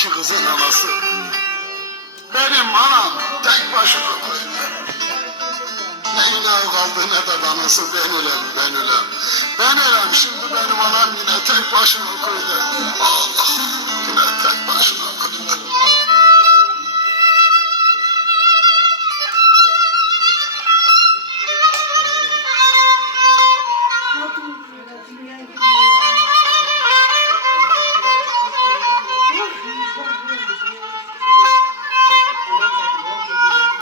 iki kızın anası. Benim anam tek başına koydu. Ne ilahi kaldı ne de danası, ben ölem, ben ölem. Ben ölem, şimdi benim anam yine tek başına koydu. Allah, yine tek başına koydu.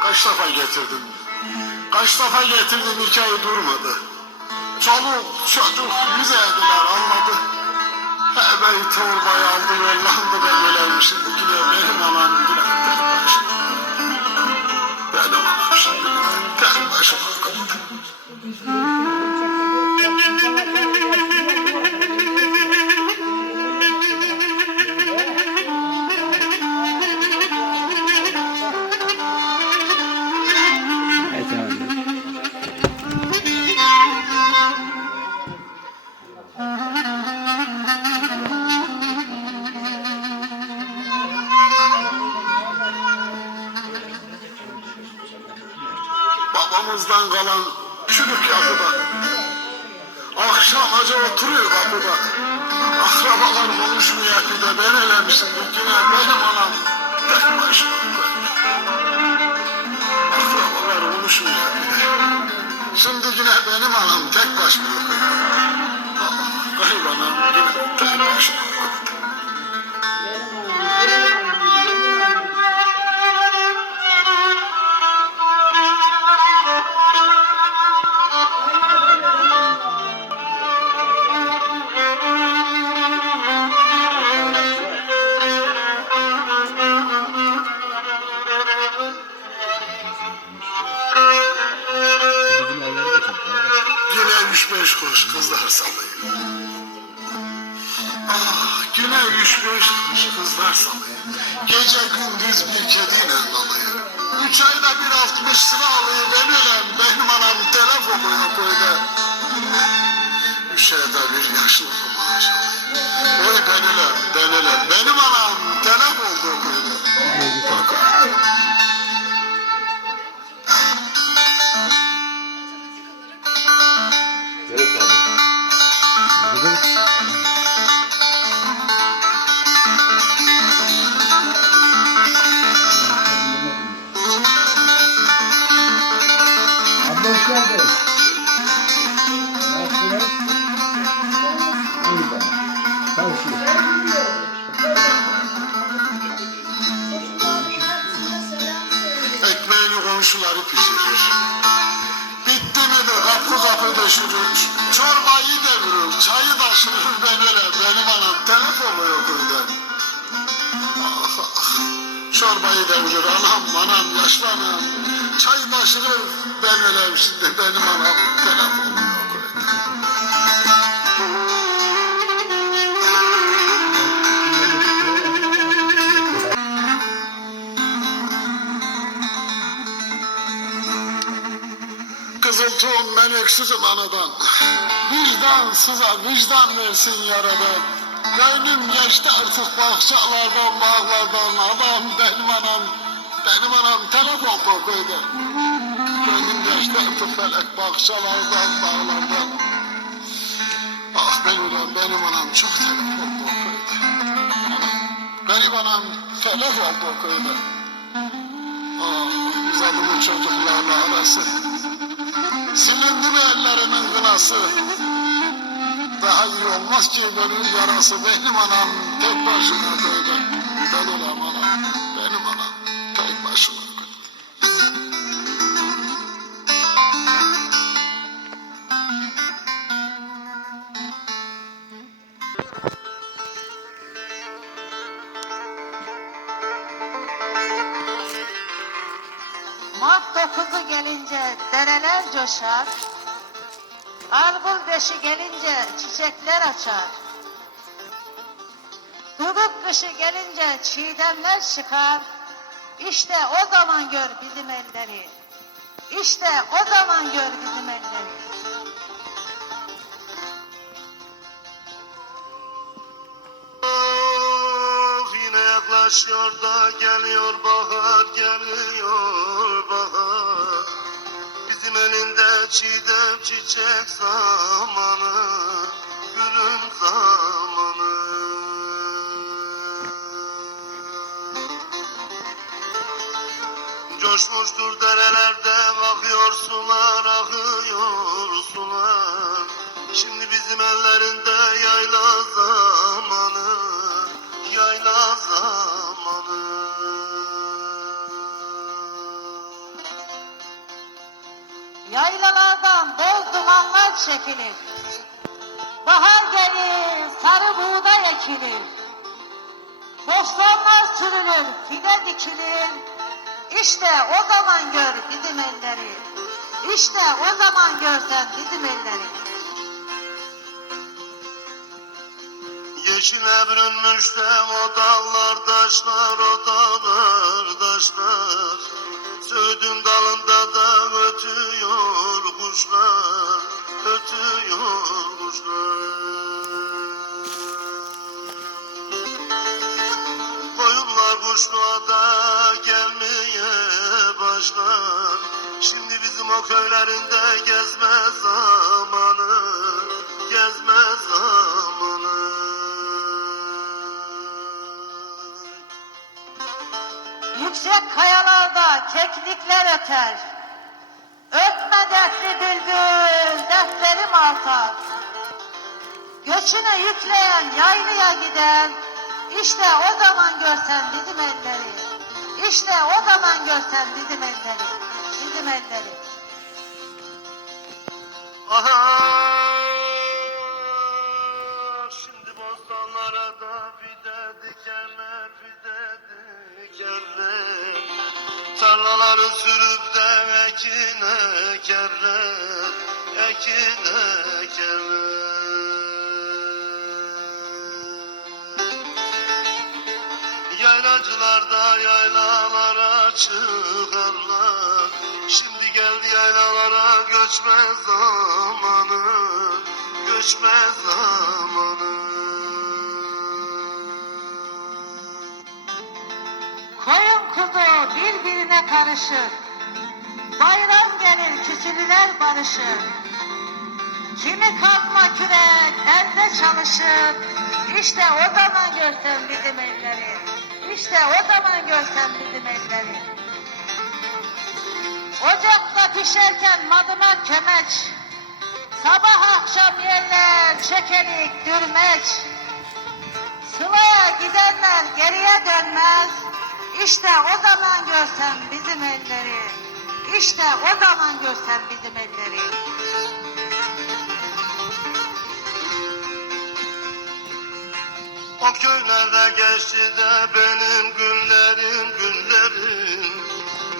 Kaç defa getirdim? Kaç defa getirdim, 2 ay durmadı. Çoluk çocuk yüz eğdiler, anladı. Hebeyi torbayı aldı, yollandı, ben öleyim şimdi yine benim anam yine tek başına. Benim anam şimdi yine tek başına kaldı. Babamızdan kalan çürük yapıda, akşam acı oturuyor kapıda. Akrabalar konuşmuyor bir de ben elemişim, yine benim anam tek başına koydu. Akrabalar konuşmuyor bir de, şimdi yine benim anam tek başına koydu. Garip anam yine tek başına koydu. Yine 3-5 kuruş kızlar salıyor. Ah, yine 3-5 kuruş kızlar salıyor. Gece gündüz bir kediyle dalıyor. 3 ayda bir 60 lira alıyor, ben ölem, benim anam telef oluyor köyde. 3 ayda bir yaşlı maaş alıyor. Oy ben ölem, ben ölem, benim anam telef oldu köyde. Bak. Hoş geldin. Nasılsınız? İyi ben. Tavsiye. Ekmeğini komşuları pişirir. Bitti mi de kapı kapı döşürür. Çorbayı devirir, çayı taşırır, ben öyle. Benim anam telef oluyor köyde. Ah ah. Çorbayı devirir, anam yaşlı anam. Çay taşırır, ben öleyim şimdi, benim anam telef oluyor köyde. Kızıltuğum ben öksüzüm anadan. Vicdansıza vicdan versin yaradan. Gönlüm geçti artık bahçelerden, bağlardan. Adam benim anam telef oldu köyde. Gönlüm geçti artık felek bahçelerden, bağlardan. Ah benim anam çok telef oldu köyde. Benim anam telef oldu köyde. Ah uzadı bu çocuklarla arası. Silindi mi ellerinin kınası? Daha iyi olmaz ki gönül yarası. Benim anam tek başına köyde. Ben ölem anam, benim anam tek başına köyde. Mart 9'u gelince dereler coşar, Arbul beşi gelince çiçekler açar. Duduk kışı gelince çiğdemler çıkar. İşte o zaman gör bizim elleri. İşte o zaman gör bizim elleri. Oh, yine yaklaşıyor. yaşıyor da geliyor bahar, geliyor bahar. Bizim elinde çiğdem çiçek zamanı, gülün zamanı. Coşmuştur derelerde, akıyor sular, akıyor sular. Şimdi bizim ellerinde yayla zamanı, yayla zamanı. Yaylalardan boz dumanlar çekilir. Bahar gelir, sarı buğday ekilir. Bostanlar sürülür, fide dikilir. İşte o zaman gör bizim elleri. İşte o zaman görsen bizim elleri. Yeşile bürünmüş de o dağlar taşlar, o dağlar taşlar. Söğüdün dalında da ötüyor kuşlar, ötüyor kuşlar. Koyunlar kuşluğa da gelmeye başlar. Şimdi bizim o köylerinde gezme zamanı, gezme zamanı. Yüksek kayalarda keklikler öter. Ötme dertli bülbül, dertlerim artar. Göçünü yükleyen yaylıya giden, işte o zaman görsen bizim elleri. İşte o zaman görsen bizim elleri, bizim elleri. Aha! Şimdi bostanlara da fide dikerler, fide dikerler. Tarlaları sürüp de ekin ekerler, ekin ekerler. Yaylacılar da yaylalara çıkarlar. Şimdi geldi yaylalara göçme zamanı, göçme zamanı. Koyun kuzu birbirine karışır. Bayram gelir küsülüler barışır. Kimi kazma kürek elde çalışır. İşte o zaman görsen bizim elleri. İşte o zaman görsen bizim elleri. Ocakta pişerken madımak kemeç. Sabah akşam yerler çekelik dürmeç. Sılaya gidenler geriye dönmez. İşte o zaman görsen bizim elleri. İşte o zaman görsen bizim elleri. O köylerde geçti de benim günlerim, günlerim.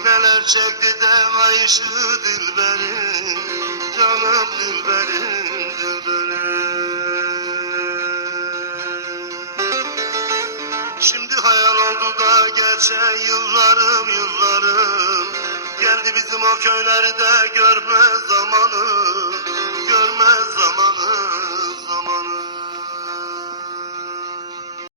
Neler çekti de kayışı dilberim, canım dilberim, dilberim. Şimdi hayal oldu da geçen yıllarım, yıllarım. Geldi bizim o köyleri de görme zamanı,